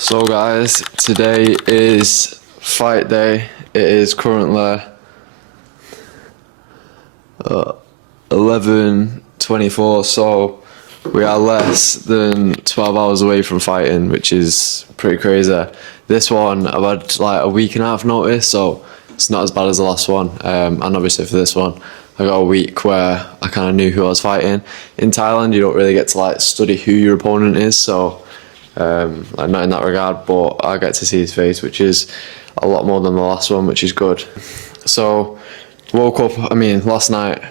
So guys, today is fight day. It is currently 11:24, so we are less than 12 hours away from fighting, which is pretty crazy. This one I've had like a week and a half notice, so it's not as bad as the last one. And obviously for this one I got a week where I kind of knew who I was fighting. In Thailand you don't really get to like study who your opponent is, so like not in that regard, but I get to see his face, which is a lot more than the last one, which is good. So woke up, last night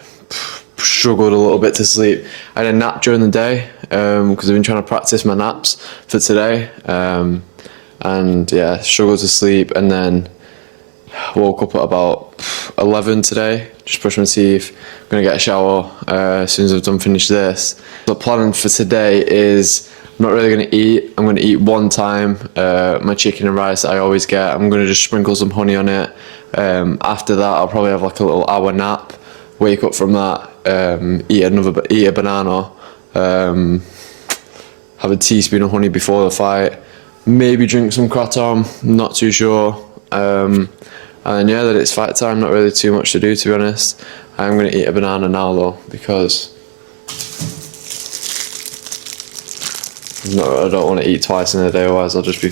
struggled a little bit to sleep. I had a nap during the day because I've been trying to practice my naps for today, and yeah, struggled to sleep, and then woke up at about 11 today, just brushed my teeth, gonna get a shower as soon as I've done finish this. The plan for today is I'm not really going to eat. I'm going to eat one time my chicken and rice that I always get. I'm going to just sprinkle some honey on it. After that I'll probably have like a little hour nap, wake up from that, eat a banana, have a teaspoon of honey before the fight, maybe drink some kratom, not too sure. And then yeah, that it's fight time, not really too much to do, to be honest. I'm going to eat a banana now though, because I don't want to eat twice in a day, otherwise I'll just be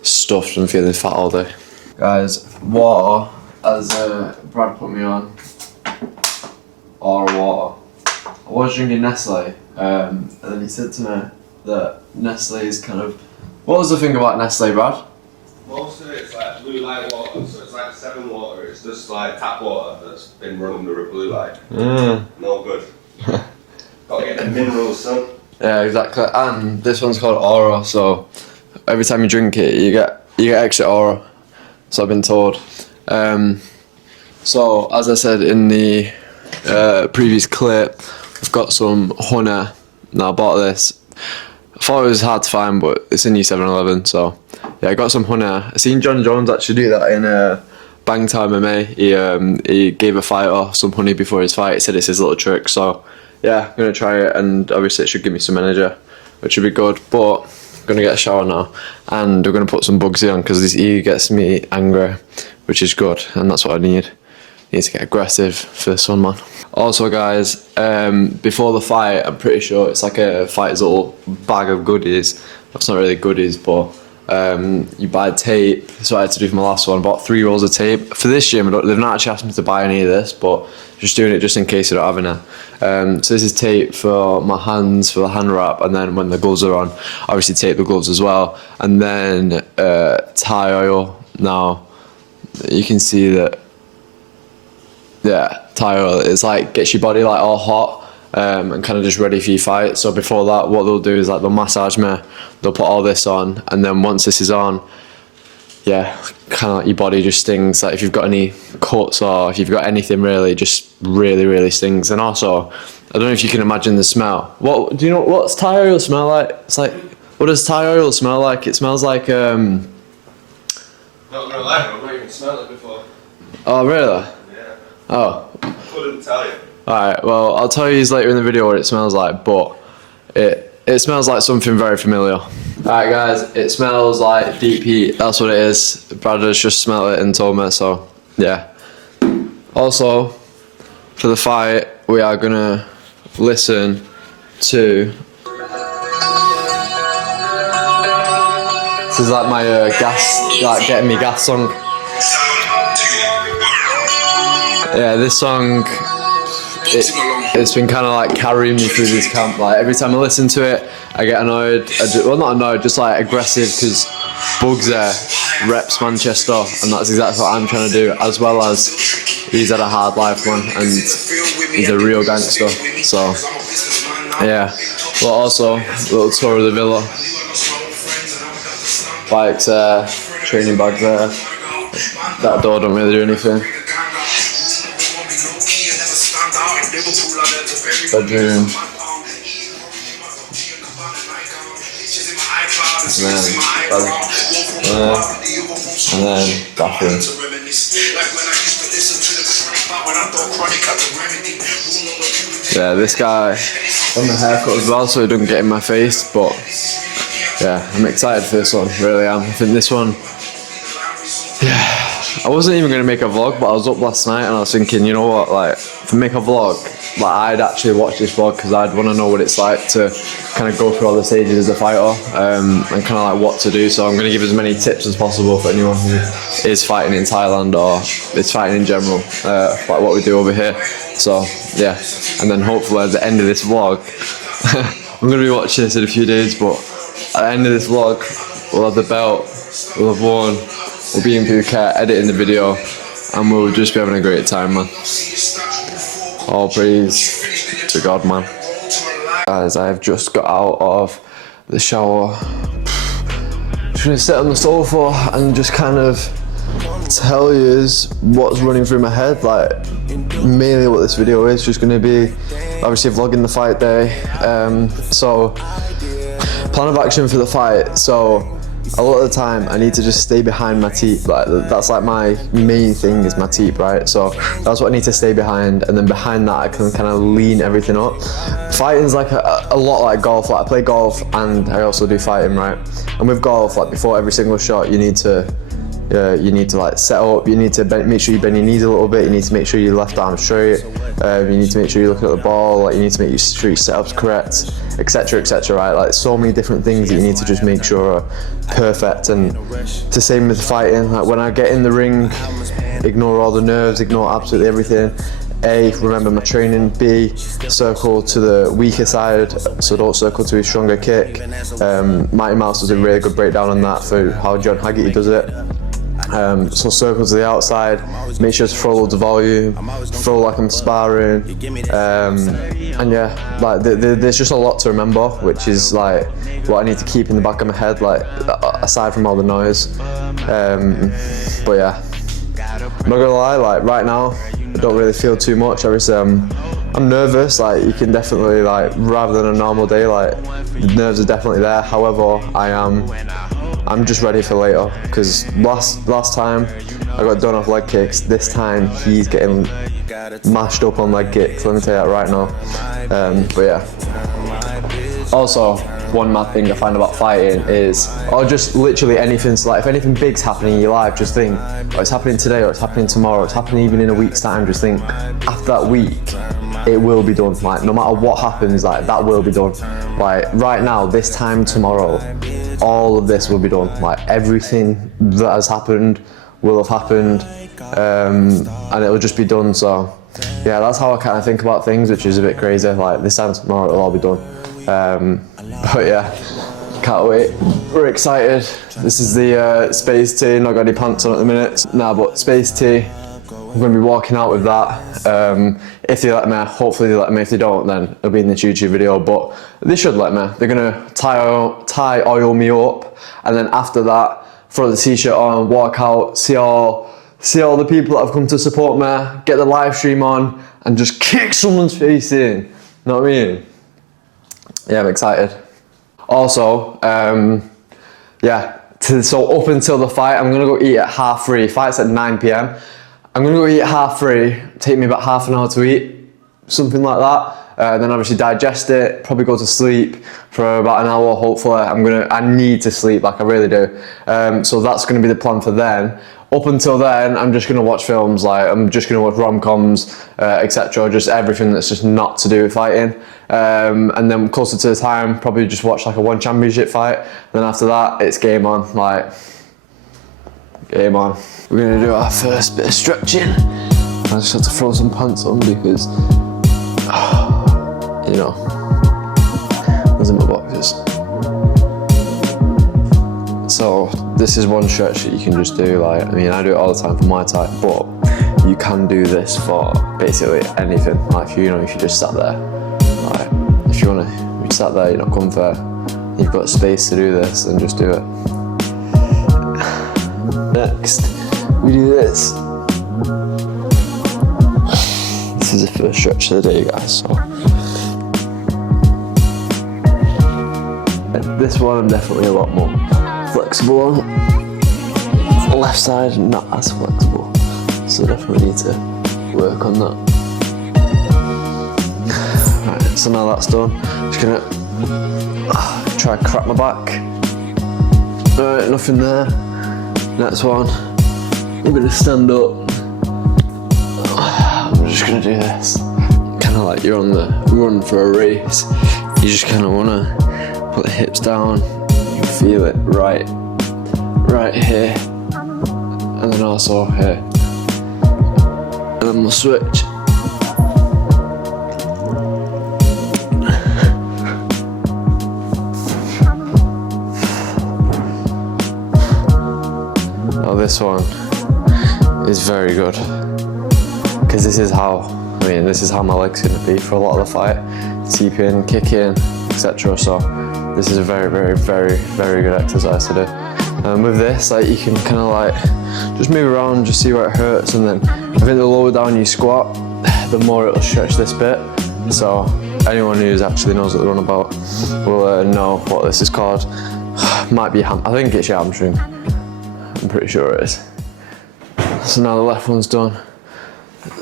stuffed and feeling fat all day. Guys, water, as Brad put me on, or water. I was drinking Nestle, and then he said to me that Nestle is kind of... What was the thing about Nestle, Brad? Most of it's like blue light water, so it's like 7 water, it's just like tap water that's been run under a blue light. No good. Gotta get the minerals, son. Yeah, exactly. And this one's called Aura, so every time you drink it, you get extra Aura. So I've been told. So as I said in the previous clip, I've got some honey. Now I bought this. I thought it was hard to find, but it's in your 7-Eleven. So yeah, I got some honey. I seen John Jones actually do that in Bang Time MMA. He gave a fighter some honey before his fight. He said it's his little trick. So yeah, I'm gonna try it, and obviously it should give me some energy, which would be good. But I'm gonna get a shower now, and we're gonna put some Bugsy on because he gets me angry, which is good, and that's what I need. I need to get aggressive for this one, man. Also, guys, before the fight, I'm pretty sure it's like a fighter's little bag of goodies. That's not really goodies, but you buy tape. So I had to do for my last one. I bought 3 rolls of tape for this gym. They've not actually asked me to buy any of this, but just doing it just in case I don't have any. So this is tape for my hands, for the hand wrap, and then when the gloves are on, obviously tape the gloves as well. And then Thai oil. Now you can see that, yeah, Thai oil is like gets your body like all hot and kind of just ready for your fight. So before that, what they'll do is like they'll massage me, they'll put all this on, and then once this is on, yeah, kind of like your body just stings. Like if you've got any cuts or if you've got anything really, just really stings. And also, I don't know if you can imagine the smell. What do you know? What's Thai oil smell like? It's like, what does Thai oil smell like? It smells like Not gonna lie, I've not even smelled it before. Oh really? Yeah. Oh. Couldn't tell you. Alright, well I'll tell you later in the video what it smells like, but it smells like something very familiar. Alright guys, it smells like deep heat, that's what it is. Brad has just smelled it and told me, so yeah. Also, for the fight, we are gonna listen to... This is like my gas, like getting me gas song. Yeah, this song, it's been kind of like carrying me through this camp. Like every time I listen to it, I get annoyed. Well, not annoyed, just like aggressive, because Bugsy reps Manchester, and that's exactly what I'm trying to do. As well as he's had a hard life, man, and he's a real gangster. So yeah. Well, also a little tour of the villa. Bikes there, training bags there. That door don't really do anything. Bedroom. And then bathroom. Yeah, this guy done the haircut as well, so he doesn't get in my face, but yeah, I'm excited for this one, really am. I think this one, I wasn't even going to make a vlog, but I was up last night and I was thinking, you know what, like, to make a vlog, like, I'd actually watch this vlog because I'd want to know what it's like to kind of go through all the stages as a fighter, and kind of like what to do. So I'm going to give as many tips as possible for anyone who is fighting in Thailand or is fighting in general, like what we do over here. So yeah, and then hopefully at the end of this vlog, I'm going to be watching this in a few days, but at the end of this vlog, we'll have the belt, we'll have won, we'll be in Phuket editing the video, and we'll just be having a great time, man. All praise to God, man. Guys, I've just got out of the shower. Just gonna sit on the sofa and just kind of tell you what's running through my head. Like, mainly what this video is just gonna be, obviously vlogging the fight day. So, plan of action for the fight. So, a lot of the time I need to just stay behind my teep. Like, that's like my main thing is my teep, right? So that's what I need to stay behind, and then behind that I can kind of lean everything up. Fighting's like a lot like golf. Like, I play golf and I also do fighting, right? And with golf, like, before every single shot you need to like set up, you need to make sure you bend your knees a little bit, you need to make sure your left arm's straight, you need to make sure you're looking at the ball, like, you need to make sure your setup's correct, etc, etc, right? Like, so many different things that you need to just make sure are perfect. And it's the same with fighting. Like, when I get in the ring, ignore all the nerves, ignore absolutely everything. A, remember my training. B, circle to the weaker side, so don't circle to his stronger kick. Mighty Mouse does a really good breakdown on that for how John Haggerty does it. So circle to the outside, make sure to throw loads of volume, throw like I'm sparring, and yeah, like there's just a lot to remember, which is like what I need to keep in the back of my head, like aside from all the noise. But yeah, I'm not gonna lie, like right now I don't really feel too much. Obviously I'm nervous, like you can definitely, like, rather than a normal day, like the nerves are definitely there. However, I'm just ready for later, because last time I got done off leg kicks. This time he's getting mashed up on leg kicks, let me tell you that right now. But yeah. Also, one mad thing I find about fighting is, or just literally anything, so like if anything big's happening in your life, just think, oh, it's happening today, or it's happening tomorrow, it's happening even in a week's time, just think, after that week, it will be done. Like, no matter what happens, like, that will be done. Like, right now, this time tomorrow, all of this will be done. Like, everything that has happened will have happened, and it'll just be done. So yeah, that's how I kind of think about things, which is a bit crazy. Like, this time tomorrow it'll all be done. But yeah, can't wait. We're excited. This is the Space Tee. Not got any pants on at the minute. Nah, but Space Tee. I'm going to be walking out with that. If they let me, hopefully they let me. If they don't, then it'll be in this YouTube video, but they should let me. They're going to tie oil me up, and then after that, throw the t-shirt on, walk out, see all the people that have come to support me, get the live stream on, and just kick someone's face in. You know what I mean? Yeah, I'm excited. Also, so up until the fight, I'm going to go eat at 3:30. Fight's at 9 PM. I'm going to go eat at 3:30, take me about half an hour to eat, something like that. Then obviously digest it, probably go to sleep for about an hour, hopefully. I need to sleep, like I really do. So that's going to be the plan for then. Up until then, I'm just going to watch films, like I'm just going to watch rom-coms, etc. Just everything that's just not to do with fighting. And then closer to the time, probably just watch like a one championship fight. And then after that, it's game on, like, game on. We're gonna do our first bit of stretching. I just have to throw some pants on because, you know, those are my boxes. So this is one stretch that you can just do, like, I mean, I do it all the time for Muay Thai, but you can do this for basically anything. Like, if you just sat there, like, if you sat there, you're not comfort, you've got space to do this, then just do it. Next, we do this. This is the first stretch of the day, guys, so. This one I'm definitely a lot more flexible on. The left side, not as flexible. So definitely need to work on that. Right, so now that's done, just gonna try and crack my back. Alright, nothing there. Next one. I'm gonna stand up. I'm just gonna do this. Kind of like you're on the run for a race. You just kind of wanna put the hips down. You feel it right here, and then also here. And then we'll switch. Oh, this one is very good because this is how my leg's gonna be for a lot of the fight. Teeping, kicking, etc. So this is a very good exercise to do. And with this, like, you can kind of like just move around, just see where it hurts, and then I think the lower down you squat, the more it'll stretch this bit. So anyone who actually knows what they're on about will know what this is called. Might be I think it's your hamstring. I'm pretty sure it is. So now the left one's done.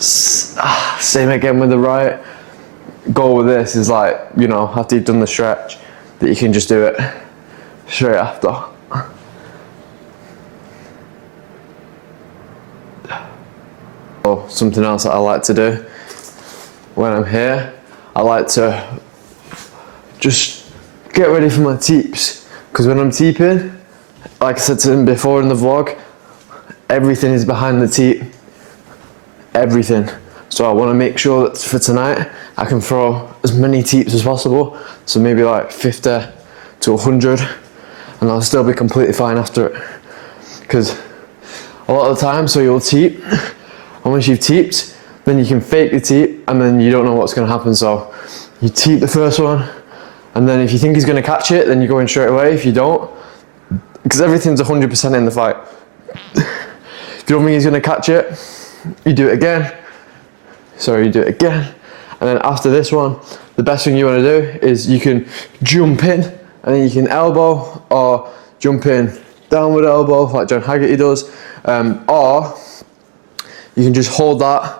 Same again with the right. Goal with this is, like, you know, after you've done the stretch, that you can just do it straight after. Oh, something else that I like to do when I'm here, I like to just get ready for my teeps. Because when I'm teeping, like I said to him before in the vlog, everything is behind the teep. Everything. So I want to make sure that for tonight, I can throw as many teeps as possible. So maybe like 50 to 100, and I'll still be completely fine after it. Because a lot of the time, so you'll teep, and once you've teeped, then you can fake the teep, and then you don't know what's going to happen. So you teep the first one, and then if you think he's going to catch it, then you go in straight away. If you don't, because everything's 100% in the fight. If you don't think he's going to catch it, you do it again. Sorry, you do it again. And then after this one, the best thing you want to do is you can jump in, and then you can elbow, or jump in downward elbow like John Haggerty does, or you can just hold that,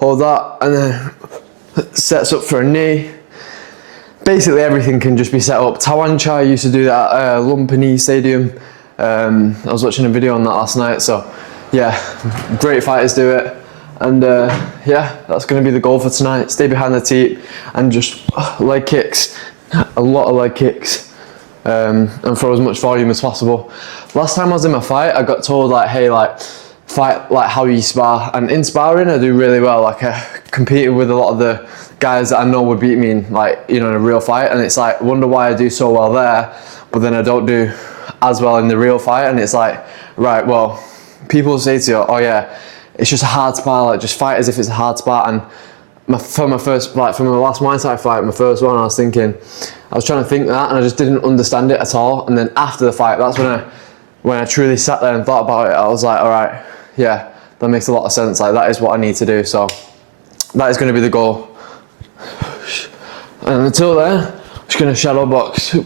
and then sets up for a knee. Basically everything can just be set up. Tawan Chai used to do that at Lumpini Stadium. I was watching a video on that last night, so yeah, great fighters do it. And yeah, that's going to be the goal for tonight. Stay behind the teep and just leg kicks, a lot of leg kicks, and throw as much volume as possible. Last time I was in my fight, I got told, like, hey, like, fight like how you spar. And in sparring, I do really well. Like, I competed with a lot of the guys that I know would beat me in, like, you know, in a real fight. And it's like, wonder why I do so well there, but then I don't do as well in the real fight. And it's like, right, well, people say to you, oh yeah, it's just a hard spar, like, just fight as if it's a hard spar. And for my first, like, for my last Muay Thai fight, my first one, I was trying to think that, and I just didn't understand it at all. And then after the fight, that's when I truly sat there and thought about it. I was like, all right, yeah, that makes a lot of sense. Like, that is what I need to do. So that is going to be the goal. And until then, I'm just going to shadow box. We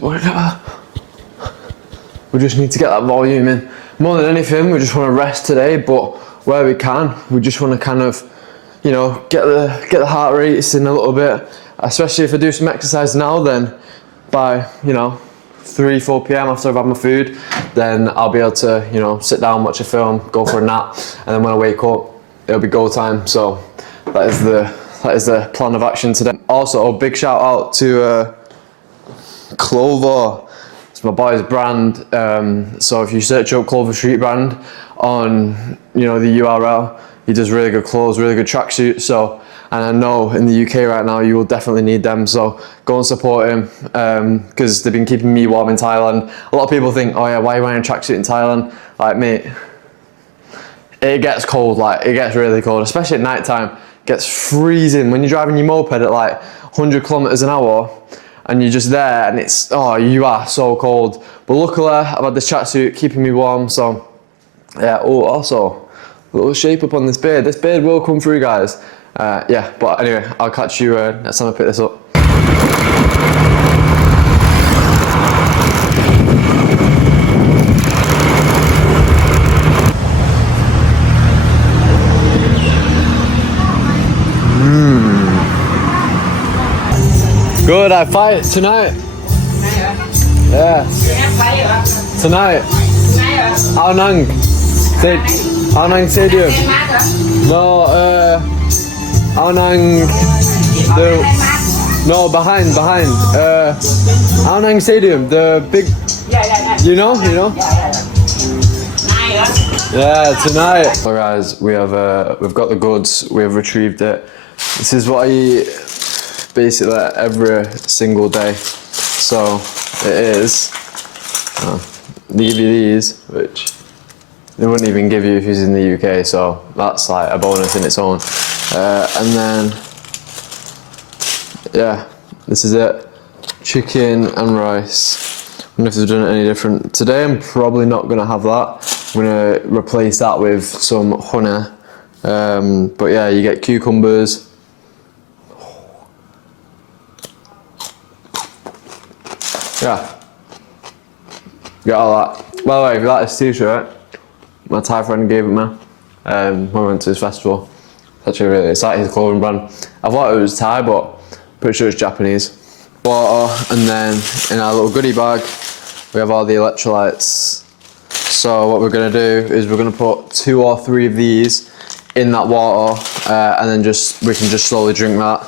just need to get that volume in. More than anything, we just want to rest today, but where we can, we just want to kind of, you know, get the heart rate in a little bit. Especially if I do some exercise now, then by, you know, 3-4 p.m. after I've had my food, then I'll be able to, you know, sit down, watch a film, go for a nap, and then when I wake up, it'll be go time. So that is the plan of action today. Also, a big shout out to Clover. It's my boy's brand. So if you search up Clover Street Brand on, you know, the URL, he does really good clothes, really good tracksuits. So, and I know in the UK right now you will definitely need them. So go and support him, because they've been keeping me warm in Thailand. A lot of people think, oh yeah, why are you wearing a tracksuit in Thailand? Like, mate, it gets cold. Like, it gets really cold, especially at night time. It gets freezing when you're driving your moped at like 100 kilometers an hour. And you're just there, and it's, oh, you are so cold. But luckily, I've had this tracksuit keeping me warm, so yeah. Oh, also, a little shape up on this beard. This beard will come through, guys. Yeah, but anyway, I'll catch you next time I pick this up. Good, I fight tonight. Yeah. Tonight. Ao Nang. Ao Nang Stadium. No, Ao Nang. No, behind. Ao Nang Stadium, the big. You know. Yeah, tonight. So guys, we've got the goods. We have retrieved it. This is what I eat basically every single day. So it is. They give you these, which they wouldn't even give you if you're in the UK. So that's like a bonus in its own. And then yeah, this is it. Chicken and rice. I don't know if they've done it any different. Today I'm probably not going to have that. I'm going to replace that with some honey. But yeah, you get cucumbers. Yeah. Get all that. By the way, if you like this t-shirt, my Thai friend gave it me when we went to his festival. It's like his clothing brand. I thought it was Thai, but pretty sure it's Japanese. Water, and then in our little goodie bag, we have all the electrolytes. So what we're gonna do is we're gonna put 2 or 3 of these in that water, and then we can just slowly drink that.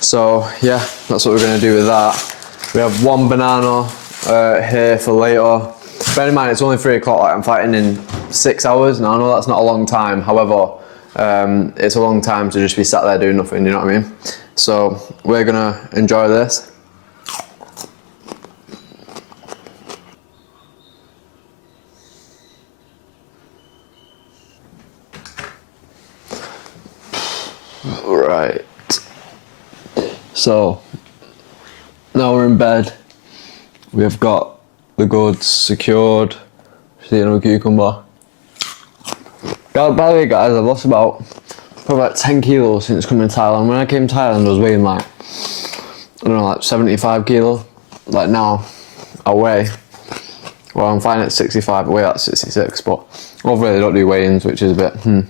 So yeah, that's what we're gonna do with that. We have 1 banana here for later. Bear in mind, it's only 3 o'clock. Like I'm fighting in 6 hours. Now I know that's not a long time. However, it's a long time to just be sat there doing nothing. You know what I mean? So we're gonna enjoy this. Right. So now we're in bed. We have got the goods secured. See another cucumber. By the way, guys, I've lost probably like 10 kilos since coming to Thailand. When I came to Thailand, I was weighing like, I don't know, like 75 kilos. Like now, I weigh, well, I'm fine at 65, I weigh at 66, but over there they don't do weigh-ins, which is a bit, like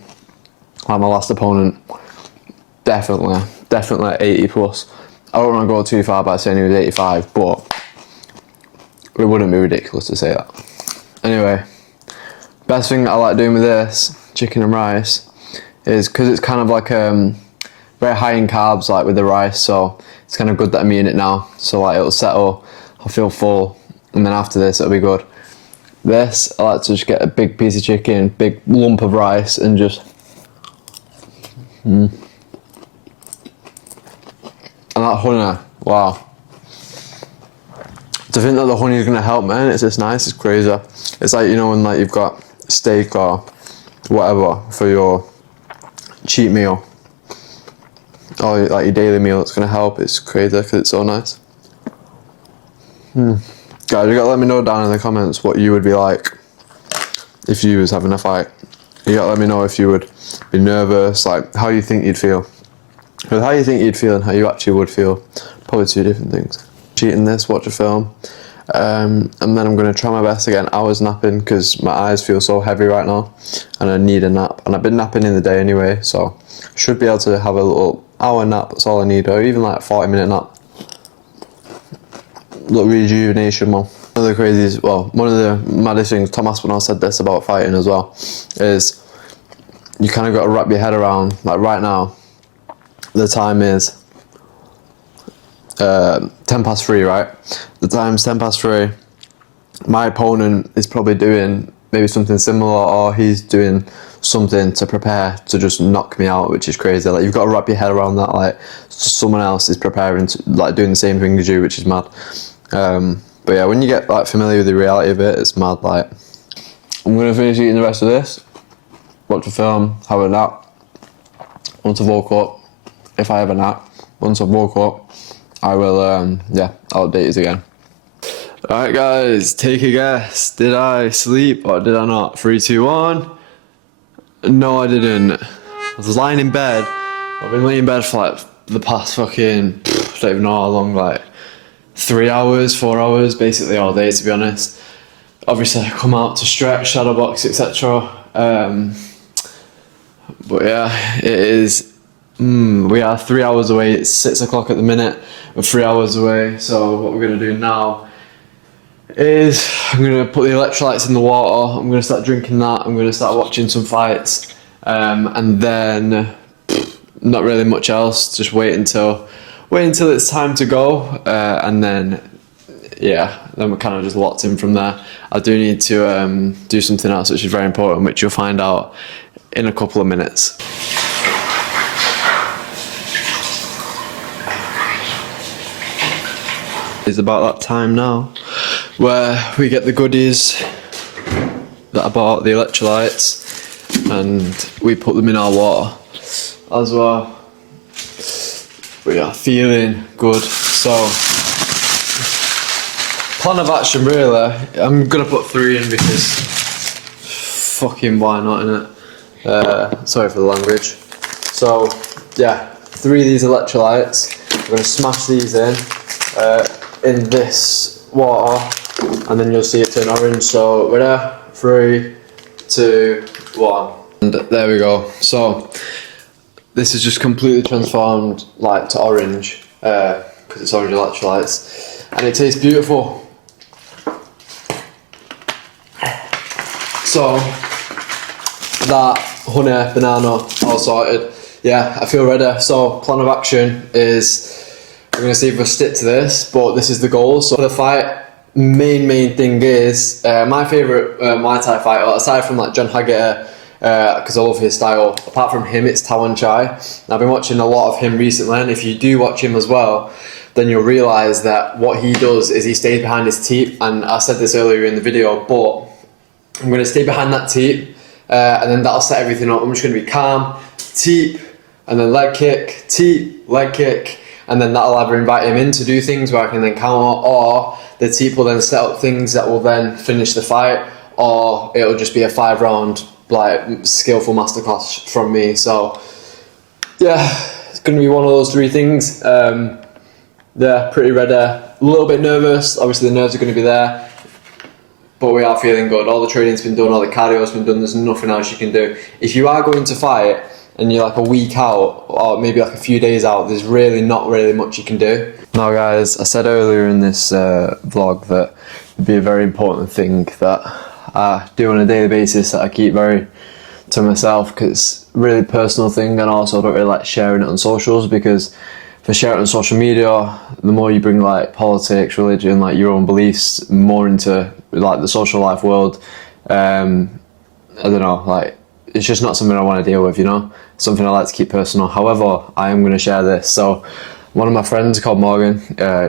my last opponent, definitely 80 plus. I don't want to go too far by saying he was 85, but it wouldn't be ridiculous to say that. Anyway, best thing that I like doing with this, chicken and rice, is because it's kind of like very high in carbs, like with the rice, so it's kind of good that I'm eating it now. So like it'll settle, I'll feel full, and then after this it'll be good. This, I like to just get a big piece of chicken, big lump of rice, and just and that honey, wow. To think that the honey is going to help, man, it's just nice, it's crazy. It's like, you know, when like you've got steak or whatever for your cheat meal, or like your daily meal, it's going to help. It's crazy because it's so nice. Guys, you got to let me know down in the comments what you would be like if you was having a fight. You got to let me know if you would be nervous, like how you think you'd feel. Because how you think you'd feel and how you actually would feel, probably 2 different things. Cheating this, watch a film, and then I'm going to try my best to get an hour's napping because my eyes feel so heavy right now and I need a nap. And I've been napping in the day anyway, so I should be able to have a little hour nap, that's all I need, or even like a 40-minute nap. Little rejuvenation, man. One of the craziest, well, one of the maddest things, Tom Aspinall said this about fighting as well, is you kind of got to wrap your head around, like right now, the time is 3:10, right? The time's 3:10. My opponent is probably doing maybe something similar, or he's doing something to prepare to just knock me out, which is crazy. Like you've got to wrap your head around that. Like someone else is preparing to, like, doing the same thing as you, which is mad. But yeah, when you get like familiar with the reality of it, it's mad. Like I'm gonna finish eating the rest of this, watch a film, have a nap. Once I've woke up, if I have a nap, once I've woke up, I will, I'll update you again. Alright guys, take a guess. Did I sleep or did I not? 3, 2, 1. No, I didn't. I was lying in bed. I've been laying in bed for like the past fucking, I don't even know how long, like 3 hours, 4 hours, basically all day to be honest. Obviously I come out to stretch, shadow box, etc. But yeah, it is. We are 3 hours away. It's 6 o'clock at the minute. We're 3 hours away. So what we're gonna do now is I'm going to put the electrolytes in the water. I'm going to start drinking that. I'm going to start watching some fights. And then not really much else. Just wait until it's time to go. And then, yeah, then we're kind of just locked in from there. I do need to do something else, which is very important, which you'll find out in a couple of minutes. It's about that time now where we get the goodies that I bought, the electrolytes, and we put them in our water as well. We are feeling good. So, plan of action really, I'm gonna put 3 in because fucking why not, innit? Sorry for the language. So yeah, 3 of these electrolytes. We're gonna smash these in this water, and then you'll see it turn orange. So ready? 3, 2, 1, and there we go. So this is just completely transformed like to orange because it's orange electrolytes, and it tastes beautiful. So that honey, banana, all sorted. Yeah, I feel ready. So plan of action is we're gonna see if we stick to this, but this is the goal. So for the fight, main thing is my favourite Muay Thai fighter, aside from like John Haggerty, because I love his style. Apart from him, it's Tawan Chai. And I've been watching a lot of him recently, and if you do watch him as well, then you'll realise that what he does is he stays behind his teep. And I said this earlier in the video, but I'm going to stay behind that teep, and then that'll set everything up. I'm just going to be calm, teep, and then leg kick, teep, leg kick, and then that'll either invite him in to do things where I can then counter, or the teep will then set up things that will then finish the fight, or it'll just be a 5-round like skillful masterclass from me. So yeah, it's going to be one of those 3 things. Yeah, pretty ready. A little bit nervous. Obviously the nerves are going to be there, but we are feeling good. All the training's been done, all the cardio's been done. There's nothing else you can do. If you are going to fight and you're like a week out, or maybe like a few days out, there's really not really much you can do. Now guys, I said earlier in this vlog that it'd be a very important thing that I do on a daily basis, that I keep very to myself, because it's a really personal thing, and also I don't really like sharing it on socials, because if I share it on social media, the more you bring like politics, religion, like your own beliefs more into like the social life world, I don't know, like it's just not something I want to deal with, you know, something I like to keep personal. However, I am going to share this. So one of my friends called Morgan,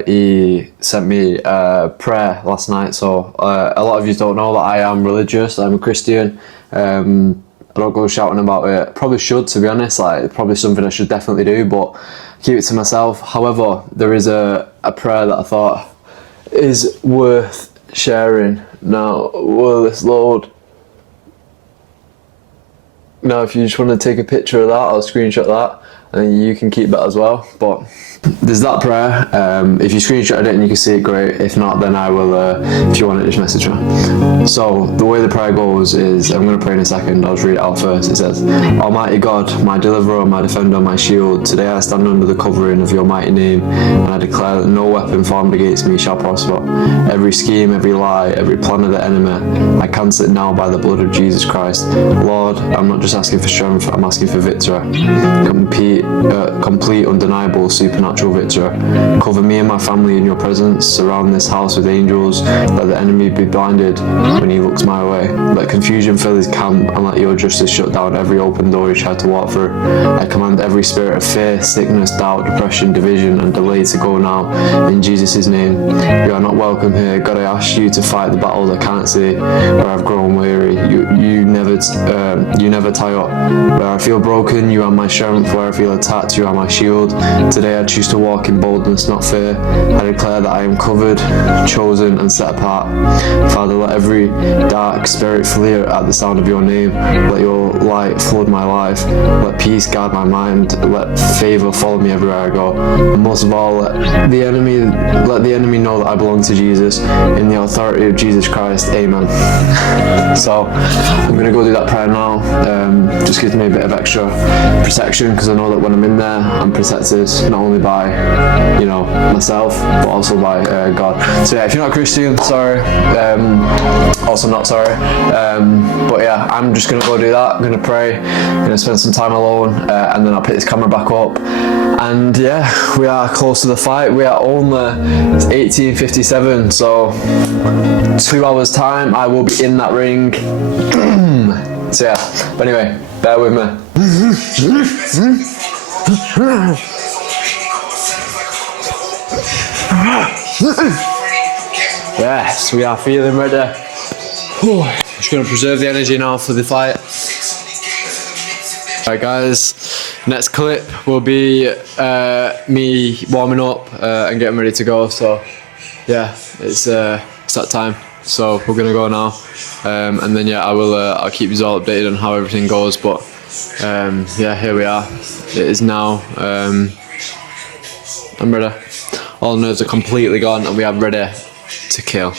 he sent me a prayer last night. So a lot of you don't know that I am religious. I'm a Christian. I don't go shouting about it. Probably should, to be honest. Like probably something I should definitely do, but keep it to myself. However, there is a prayer that I thought is worth sharing. Now, will this load? Now, if you just want to take a picture of that, I'll screenshot that, and you can keep that as well. But there's that prayer. If you screenshotted it and you can see it, great. If not, then I will, if you want it, just message her. So the way the prayer goes is, I'm going to pray in a second, I'll just read it out first. It says, Almighty God, my deliverer, my defender, my shield, today I stand under the covering of your mighty name, and I declare that no weapon formed against me shall prosper. Every scheme, every lie, every plan of the enemy, I cancel it now by the blood of Jesus Christ. Lord, I'm not just asking for strength, I'm asking for victory. Complete, undeniable, supernatural victory. Cover me and my family in your presence. Surround this house with angels. Let the enemy be blinded when he looks my way. Let confusion fill his camp, and let your justice shut down every open door he tried to walk through. I command every spirit of fear, sickness, doubt, depression, division, and delay to go now, in Jesus' name. You are not welcome here. God, I ask you to fight the battles I can't see, where I've grown weary. You never tie up. Where I feel broken, you are my strength. Where I feel attacked, you are my shield. Today I choose to walk in boldness, not fear. I declare that I am covered, chosen, and set apart. Father, let every dark spirit flee at the sound of your name. Let your light flood my life. Let peace guard my mind. Let favor follow me everywhere I go. And most of all, let the enemy know that I belong to Jesus. In the authority of Jesus Christ, amen. So I'm gonna go do that prayer now. Just gives me a bit of extra protection, because I know that when I'm in there, I'm protected not only by, you know, myself, but also by God. So yeah, if you're not Christian, sorry. Also not sorry. But yeah, I'm just gonna go do that. I'm gonna pray. I'm gonna spend some time alone, and then I'll pick this camera back up. And yeah, we are close to the fight. We are only 18:57, so 2 hours time I will be in that ring. So yeah, but anyway, bear with me. Yes, we are feeling ready. Just gonna preserve the energy now for the fight. Alright guys, next clip will be me warming up and getting ready to go. So yeah, it's that time. So we're gonna go now, and then yeah, I'll keep you all updated on how everything goes. But yeah, here we are. It is now. I'm ready. All nerves are completely gone, and we are ready to kill.